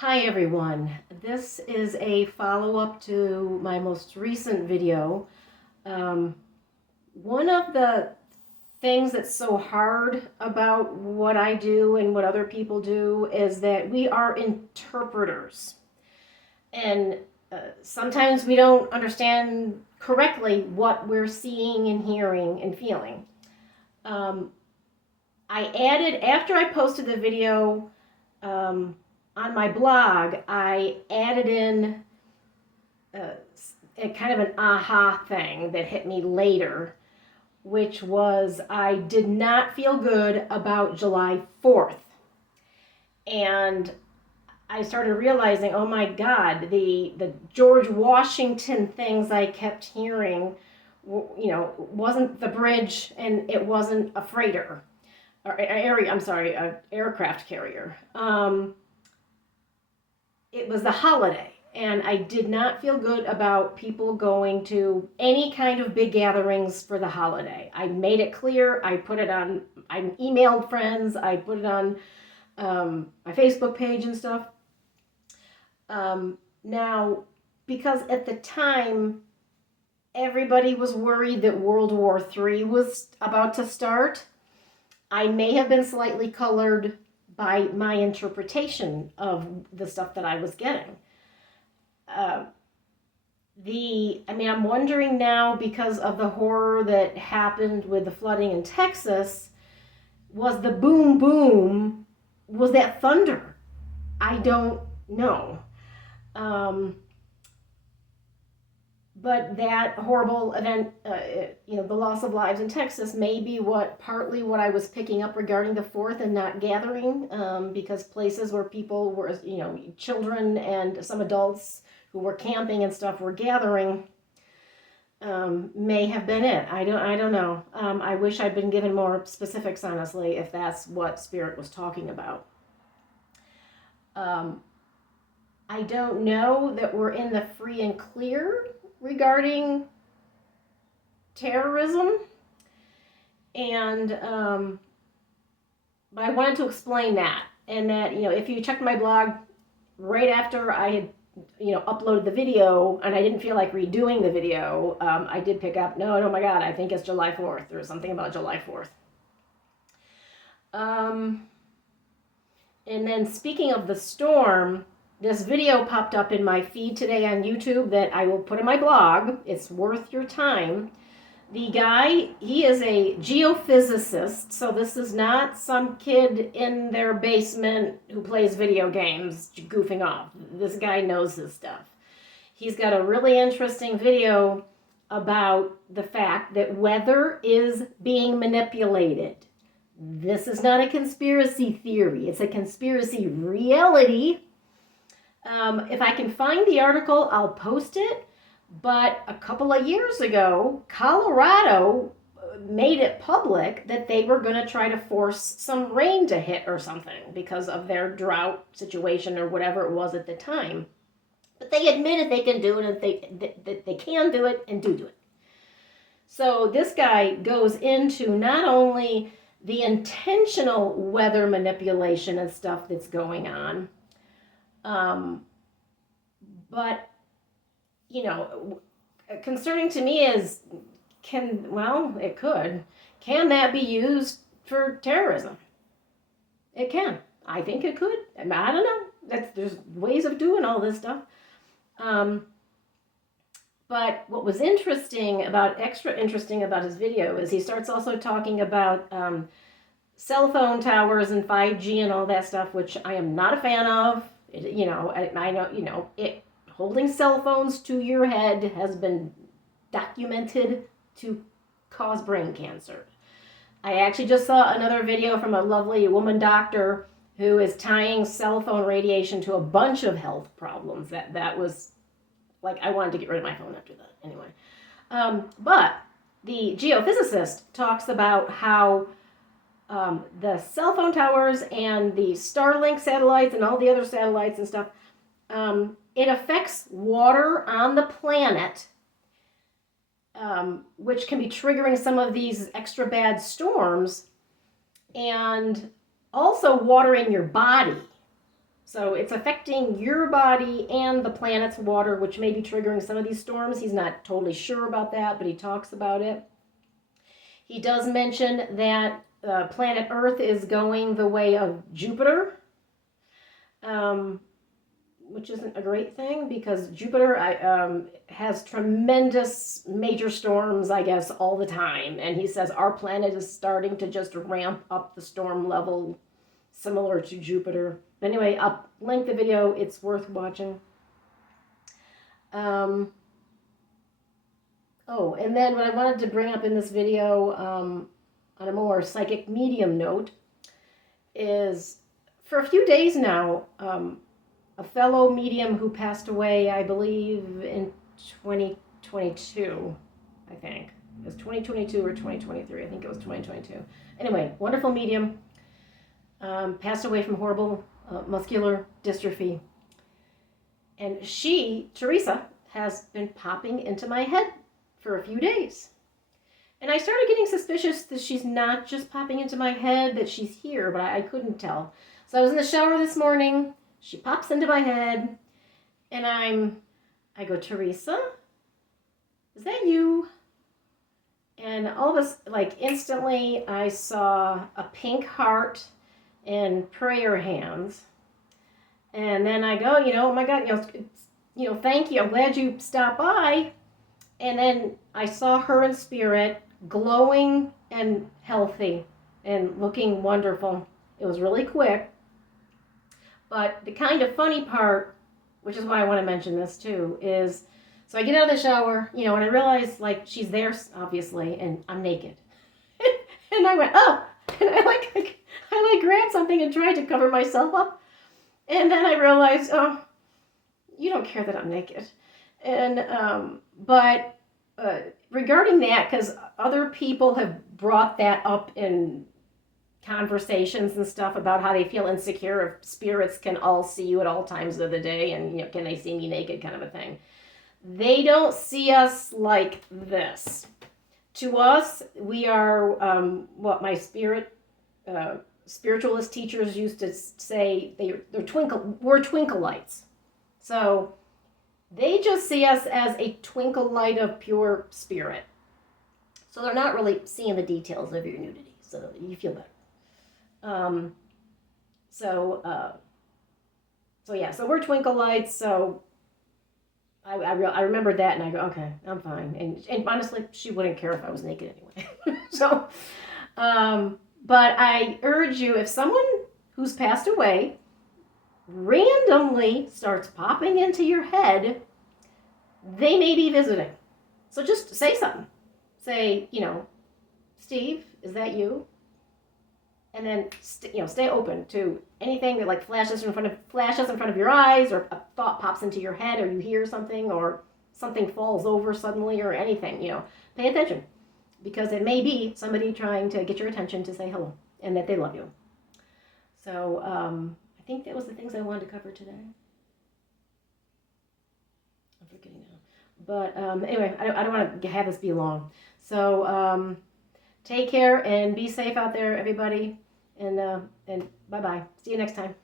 Hi everyone. This is a follow-up to my most recent video. Um, One of the things that's so hard about what I do and what other people do is that we are interpreters. And sometimes we don't understand correctly what we're seeing and hearing and feeling. Um, I added, after I posted the video, um, on my blog, I added in a kind of an aha thing that hit me later, which was I did not feel good about July 4th. And I started realizing, oh my God, the George Washington things I kept hearing, wasn't the bridge and it wasn't a freighter. An aircraft carrier. It was the holiday, and I did not feel good about people going to any kind of big gatherings for the holiday. I made it clear. I emailed friends. I put it on my Facebook page and stuff. Now, because at the time, everybody was worried that World War III was about to start, I may have been slightly colored by my interpretation of the stuff that I was getting. I'm wondering now, because of the horror that happened with the flooding in Texas, was the boom boom, was that thunder? I don't know. But that horrible event, the loss of lives in Texas, may be partly what I was picking up regarding the 4th and not gathering, because places where people were, children and some adults who were camping and stuff were gathering, may have been it. I don't know. I wish I'd been given more specifics, honestly, if that's what Spirit was talking about. I don't know that we're in the free and clear regarding terrorism, and but I wanted to explain that, and that, if you check my blog right after I had uploaded the video and I didn't feel like redoing the video, I did pick up, no, oh my God, I think it's July 4th. There's something about July 4th. And then, speaking of the storm, this video popped up in my feed today on YouTube that I will put in my blog. It's worth your time. The guy, he is a geophysicist, so this is not some kid in their basement who plays video games goofing off. This guy knows his stuff. He's got a really interesting video about the fact that weather is being manipulated. This is not a conspiracy theory. It's a conspiracy reality. If I can find the article, I'll post it. But a couple of years ago, Colorado made it public that they were going to try to force some rain to hit or something because of their drought situation or whatever it was at the time. But they admitted they can do it, and they can do it and do it. So this guy goes into not only the intentional weather manipulation and stuff that's going on, but, concerning to me is, it could. Can that be used for terrorism? It can. I think it could. I don't know. There's ways of doing all this stuff. But what was extra interesting about his video is he starts also talking about cell phone towers and 5G and all that stuff, which I am not a fan of. I know, holding cell phones to your head has been documented to cause brain cancer. I actually just saw another video from a lovely woman doctor who is tying cell phone radiation to a bunch of health problems. That was like, I wanted to get rid of my phone after that. Anyway, but the geophysicist talks about how the cell phone towers and the Starlink satellites and all the other satellites and stuff, it affects water on the planet, which can be triggering some of these extra bad storms, and also water in your body. So it's affecting your body and the planet's water, which may be triggering some of these storms. He's not totally sure about that, but he talks about it. He does mention that planet Earth is going the way of Jupiter, which isn't a great thing because Jupiter has tremendous major storms, I guess, all the time. And he says our planet is starting to just ramp up the storm level similar to Jupiter. Anyway, I'll link the video. It's worth watching. Oh, and then what I wanted to bring up in this video on a more psychic medium note is for a few days now, a fellow medium who passed away, I believe, in 2022, I think. It was 2022 or 2023. I think it was 2022. Anyway, wonderful medium. Passed away from horrible muscular dystrophy. And she, Teresa, has been popping into my head for a few days. And I started getting suspicious that she's not just popping into my head, that she's here, but I couldn't tell. So I was in the shower this morning. She pops into my head, and I go, Teresa, is that you? And all of us, like instantly, I saw a pink heart and prayer hands. And then I go, oh my God, thank you. I'm glad you stopped by. And then I saw her in spirit, glowing and healthy and looking wonderful. It was really quick. But the kind of funny part, which is why I want to mention this too, is so I get out of the shower, and I realize like she's there obviously, and I'm naked, and I went and I grabbed something and tried to cover myself up, and then I realized you don't care that I'm naked, and but regarding that, because other people have brought that up in conversations and stuff about how they feel insecure if spirits can all see you at all times of the day and can they see me naked kind of a thing. They don't see us like this. To us, we are what my spiritualist teachers used to say, we're twinkle lights. So they just see us as a twinkle light of pure spirit. So they're not really seeing the details of your nudity, so you feel better. So we're twinkle lights. So I remembered that, and I go, okay, I'm fine. And honestly, she wouldn't care if I was naked anyway. So, but I urge you, if someone who's passed away randomly starts popping into your head, they may be visiting. So just say something. Say, Steve, is that you? And then, stay open to anything that like flashes in front of your eyes, or a thought pops into your head, or you hear something, or something falls over suddenly, or anything. Pay attention, because it may be somebody trying to get your attention to say hello and that they love you. So I think that was the things I wanted to cover today. I'm forgetting now, but anyway, I don't want to have this be long. So. Take care and be safe out there, everybody. And bye-bye. See you next time.